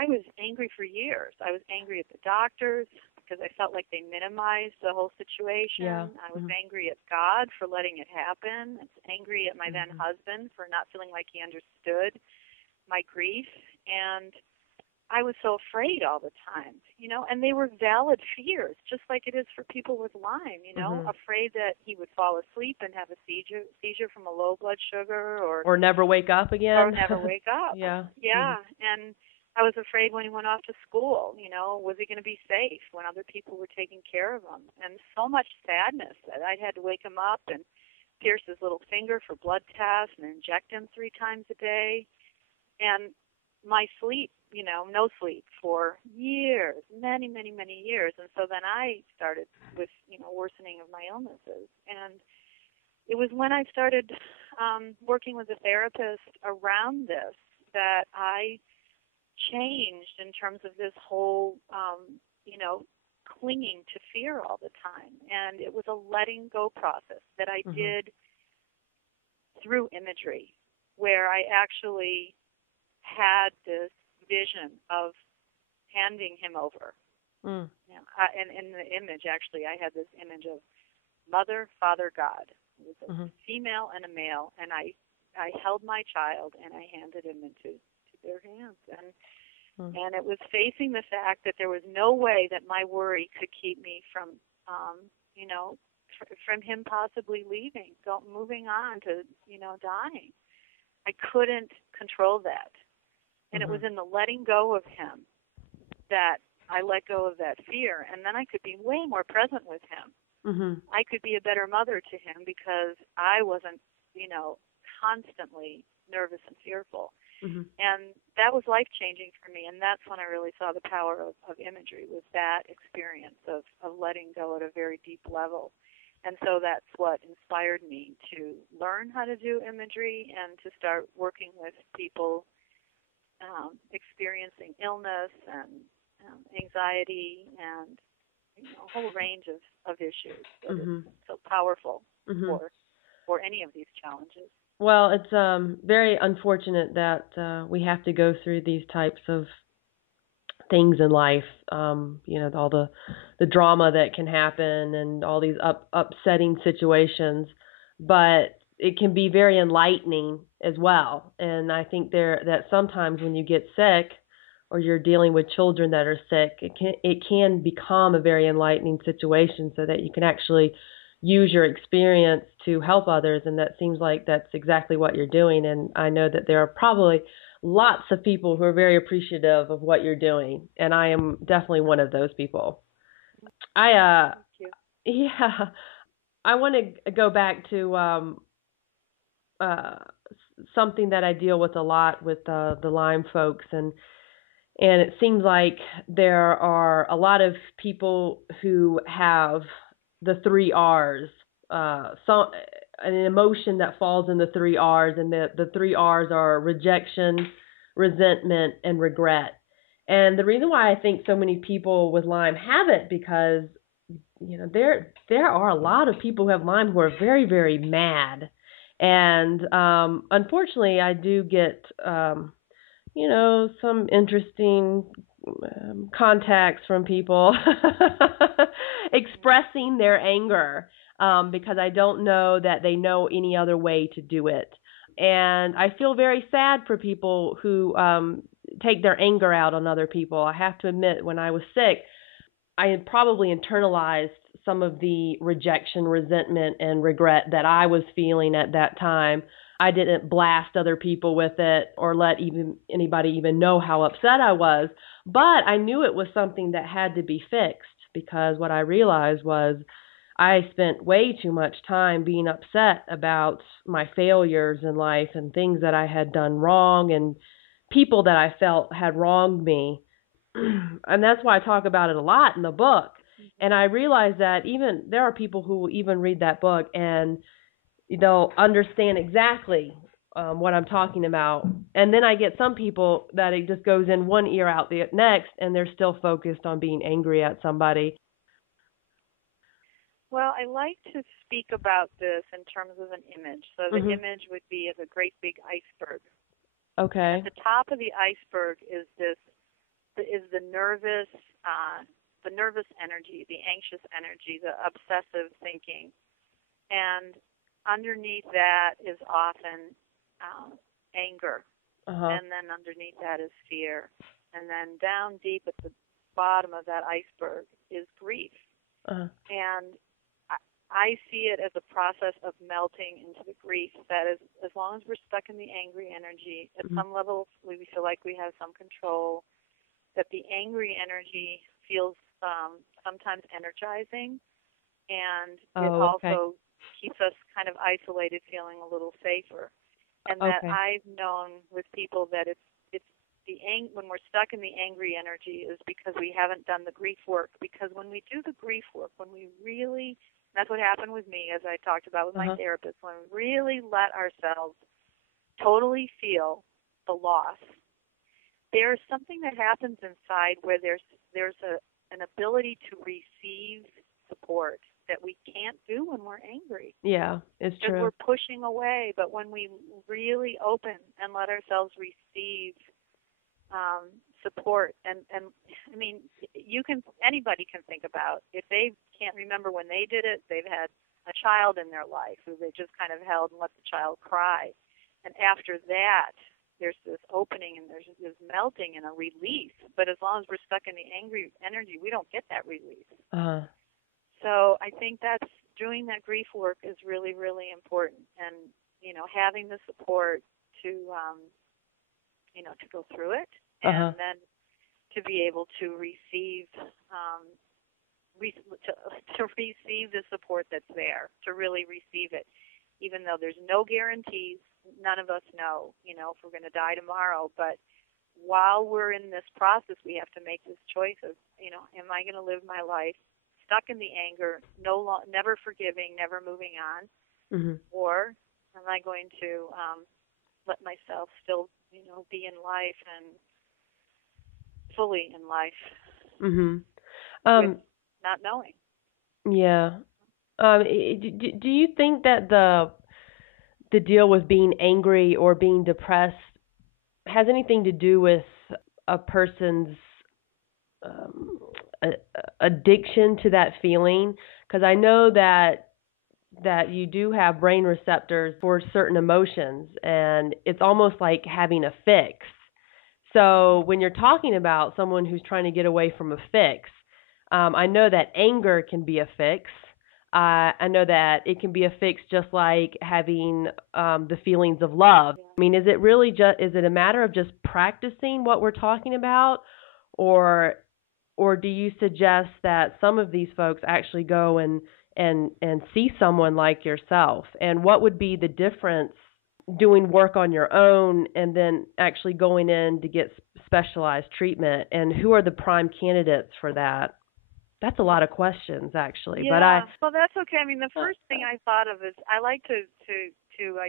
I was angry for years. I was angry at the doctors because I felt like they minimized the whole situation. Yeah. I was angry at God for letting it happen. I was angry at my then husband for not feeling like he understood my grief. And I was so afraid all the time, and they were valid fears, just like it is for people with Lyme, afraid that he would fall asleep and have a seizure from a low blood sugar or never wake up again. Or never wake up. Yeah. Yeah. And I was afraid when he went off to school, was he going to be safe when other people were taking care of him? And so much sadness that I had to wake him up and pierce his little finger for blood tests and inject him 3 times a day. And my sleep, no sleep for years, many, many, many years. And so then I started with, worsening of my illnesses. And it was when I started working with a therapist around this that I changed in terms of this whole, clinging to fear all the time. And it was a letting go process that I did through imagery, where I actually had this vision of handing him over. And in the image, actually, I had this image of Mother, Father, God. It was a female and a male, and I held my child and I handed him into their hands. And it was facing the fact that there was no way that my worry could keep me from, from him possibly leaving, moving on to, dying. I couldn't control that. And it was in the letting go of him that I let go of that fear. And then I could be way more present with him. I could be a better mother to him because I wasn't, constantly nervous and fearful. And that was life-changing for me. And that's when I really saw the power of imagery, was that experience of letting go at a very deep level. And so that's what inspired me to learn how to do imagery and to start working with people experiencing illness and anxiety and a whole range of issues that is so powerful for any of these challenges. Well, it's very unfortunate that we have to go through these types of things in life, all the drama that can happen and all these upsetting situations, but it can be very enlightening as well. And I think that sometimes when you get sick or you're dealing with children that are sick, it can become a very enlightening situation so that you can actually use your experience to help others. And that seems like that's exactly what you're doing. And I know that there are probably lots of people who are very appreciative of what you're doing. And I am definitely one of those people. Thank you. I want to go back to something that I deal with a lot with the Lyme folks, and it seems like there are a lot of people who have the 3 R's, an emotion that falls in the 3 R's, and the 3 R's are rejection, resentment, and regret. And the reason why I think so many people with Lyme have it, because there are a lot of people who have Lyme who are very, very mad. And unfortunately, I do get, some interesting contacts from people expressing their anger because I don't know that they know any other way to do it. And I feel very sad for people who take their anger out on other people. I have to admit, when I was sick, I had probably internalized some of the rejection, resentment, and regret that I was feeling at that time. I didn't blast other people with it or let anybody even know how upset I was. But I knew it was something that had to be fixed, because what I realized was I spent way too much time being upset about my failures in life and things that I had done wrong and people that I felt had wronged me. And that's why I talk about it a lot in the book. And I realized that even there are people who will even read that book and they'll understand exactly what I'm talking about. And then I get some people that it just goes in one ear out the next, and they're still focused on being angry at somebody. Well, I like to speak about this in terms of an image. So the image would be of a great big iceberg. Okay. At the top of the iceberg is this the nervous energy, the anxious energy, the obsessive thinking. And underneath that is often anger. And then underneath that is fear. And then down deep at the bottom of that iceberg is grief. And I see it as a process of melting into the grief. That is, as long as we're stuck in the angry energy, at some level we feel like we have some control, that the angry energy feels sometimes energizing, and it also keeps us kind of isolated, feeling a little safer. And that I've known with people that it's when we're stuck in the angry energy is because we haven't done the grief work. Because when we do the grief work, when we really, that's what happened with me, as I talked about with my therapist, when we really let ourselves totally feel the loss, there's something that happens inside where there's an ability to receive support that we can't do when we're angry. Yeah, it's true. Because we're pushing away. But when we really open and let ourselves receive support, and I mean, anybody can think about, if they can't remember when they did it, they've had a child in their life who they just kind of held and let the child cry. And after that, there's this opening and there's this melting and a release. But as long as we're stuck in the angry energy, we don't get that release. So I think doing that grief work is really, really important. And, having the support to to go through it, and then to be able to receive to receive the support that's there, to really receive it, even though there's no guarantees. None of us know, if we're going to die tomorrow. But while we're in this process, we have to make this choice of, am I going to live my life stuck in the anger, never forgiving, never moving on, or am I going to let myself still, be in life and fully in life, with not knowing? Yeah. Do you think that the deal with being angry or being depressed has anything to do with a person's addiction to that feeling? Because I know that you do have brain receptors for certain emotions, and it's almost like having a fix. So when you're talking about someone who's trying to get away from a fix, I know that anger can be a fix. I know that it can be a fix just like having the feelings of love. I mean, is it a matter of just practicing what we're talking about, or do you suggest that some of these folks actually go and see someone like yourself? And what would be the difference doing work on your own and then actually going in to get specialized treatment? And who are the prime candidates for that? That's a lot of questions, actually. Yeah, well, that's okay. I mean, the first thing I thought of is I like to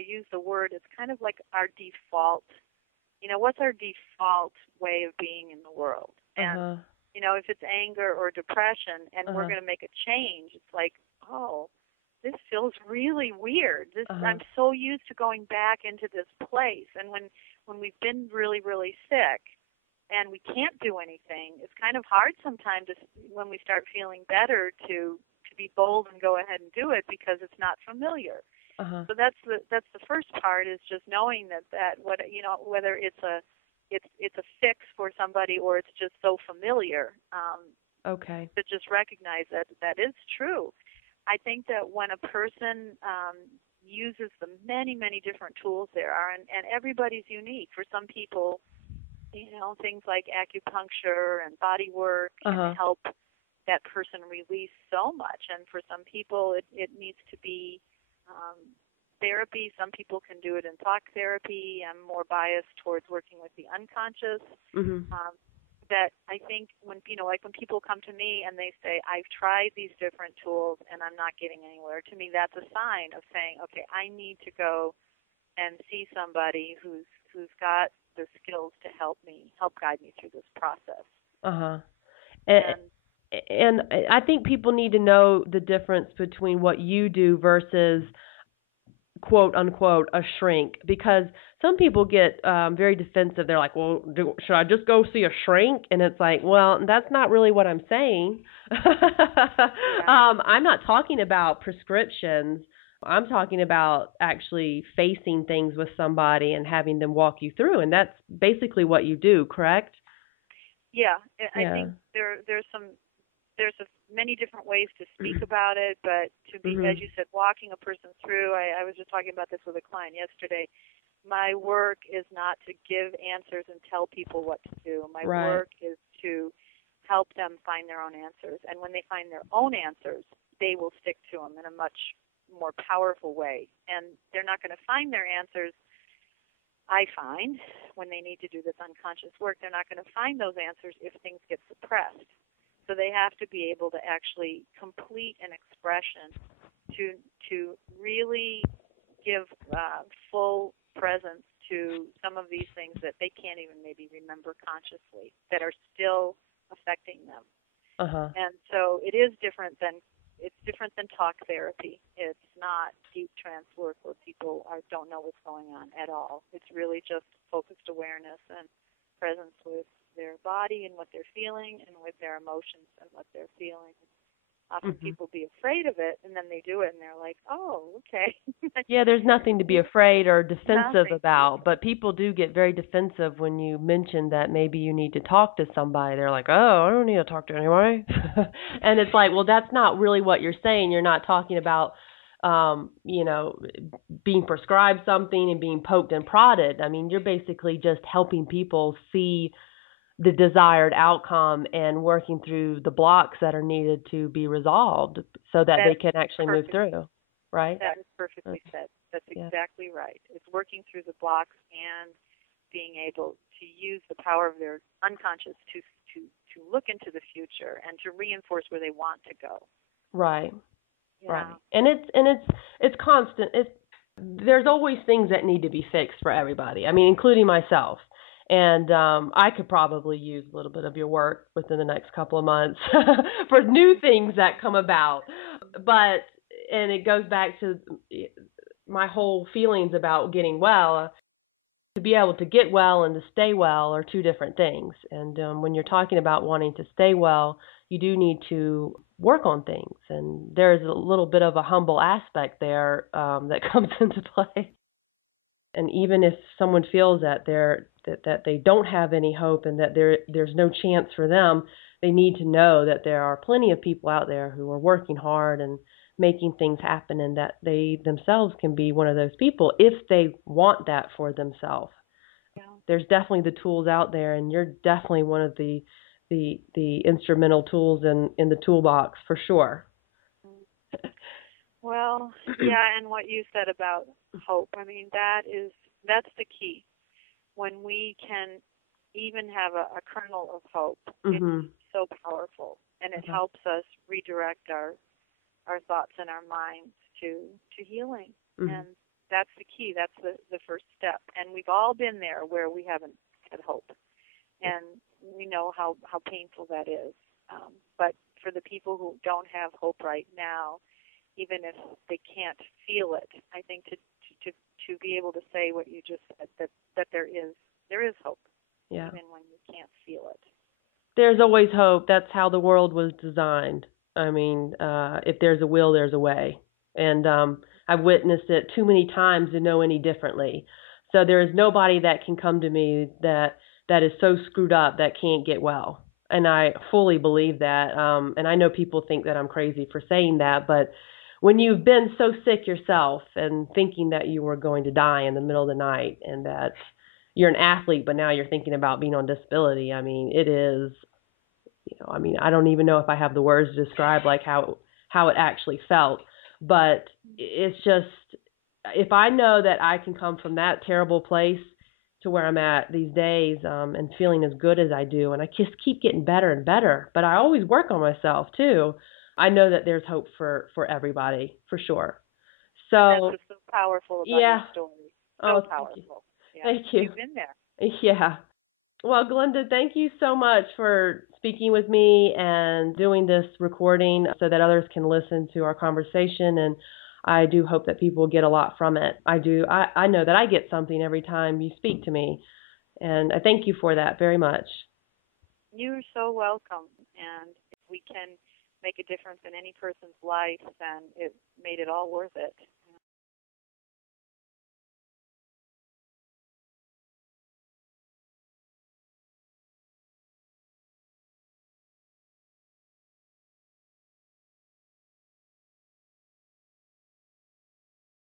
use the word. It's kind of like our default. What's our default way of being in the world? And if it's anger or depression, and we're going to make a change, it's like, oh, this feels really weird. I'm so used to going back into this place, and when we've been really, really sick, and we can't do anything, it's kind of hard sometimes when we start feeling better to be bold and go ahead and do it because it's not familiar. So that's the first part, is just knowing that whether it's a fix for somebody or it's just so familiar. To just recognize that is true. I think that when a person uses the many, many different tools there are, and everybody's unique. For some people, things like acupuncture and body work can help that person release so much. And for some people, it needs to be therapy. Some people can do it in talk therapy. I'm more biased towards working with the unconscious. That I think when people come to me and they say, I've tried these different tools and I'm not getting anywhere, to me that's a sign of saying, okay, I need to go and see somebody who's got the skills to help guide me through this process. And I think people need to know the difference between what you do versus, quote unquote, a shrink, because Some people get very defensive. They're like, well, should I just go see a shrink? And it's like, well, that's not really what I'm saying. I'm not talking about prescriptions. I'm talking about actually facing things with somebody and having them walk you through. And that's basically what you do, correct? Yeah, I think there's many different ways to speak about it, but to be, as you said, walking a person through. I was just talking about this with a client yesterday. My work is not to give answers and tell people what to do. My work is to help them find their own answers. And when they find their own answers, they will stick to them in a much more powerful way. And they're not going to find their answers, I find, when they need to do this unconscious work, they're not going to find those answers if things get suppressed. So they have to be able to actually complete an expression to really give full presence to some of these things that they can't even maybe remember consciously, that are still affecting them. And so it's different than talk therapy. It's not deep trance work where people don't know what's going on at all. It's really just focused awareness and presence with their body and what they're feeling and with their emotions and what they're feeling. Often people be afraid of it, and then they do it, and they're like, oh, okay. Yeah, there's nothing to be afraid or defensive about, but people do get very defensive when you mention that maybe you need to talk to somebody. They're like, oh, I don't need to talk to anybody. And it's like, well, that's not really what you're saying. You're not talking about, being prescribed something and being poked and prodded. I mean, you're basically just helping people see the desired outcome and working through the blocks that are needed to be resolved so that they can actually move through, right? That is perfectly said. That's exactly right. It's working through the blocks and being able to use the power of their unconscious to look into the future and to reinforce where they want to go. Right. And it's constant. There's always things that need to be fixed for everybody. I mean, including myself. And I could probably use a little bit of your work within the next couple of months for new things that come about. And it goes back to my whole feelings about getting well. To be able to get well and to stay well are two different things. And when you're talking about wanting to stay well, you do need to work on things. And there's a little bit of a humble aspect there that comes into play. And even if someone feels that that they don't have any hope and that there's no chance for them, they need to know that there are plenty of people out there who are working hard and making things happen, and that they themselves can be one of those people if they want that for themselves. Yeah. There's definitely the tools out there, and you're definitely one of the instrumental tools in the toolbox for sure. Well, yeah, and what you said about hope, I mean, that's the key. When we can even have a kernel of hope, it's so powerful, and it helps us redirect our thoughts and our minds to healing. And that's the key. That's the first step. And we've all been there where we haven't had hope, and we know how painful that is. But for the people who don't have hope right now, even if they can't feel it, I think to be able to say what you just said, that there is hope, even when you can't feel it. There's always hope. That's how the world was designed. I mean, if there's a will, there's a way. And I've witnessed it too many times to know any differently. So there is nobody that can come to me that is so screwed up that can't get well. And I fully believe that. And I know people think that I'm crazy for saying that, but when you've been so sick yourself and thinking that you were going to die in the middle of the night and that you're an athlete, but now you're thinking about being on disability, I mean, it is, I don't even know if I have the words to describe like how it actually felt, but it's just, if I know that I can come from that terrible place to where I'm at these days and feeling as good as I do, and I just keep getting better and better, but I always work on myself too. I know that there's hope for everybody, for sure. So that's what's so powerful about your story. So powerful. Thank you. You've been there. Yeah. Well, Glenda, thank you so much for speaking with me and doing this recording so that others can listen to our conversation. And I do hope that people get a lot from it. I do. I know that I get something every time you speak to me, and I thank you for that very much. You're so welcome. And if we can make a difference in any person's life, then it made it all worth it.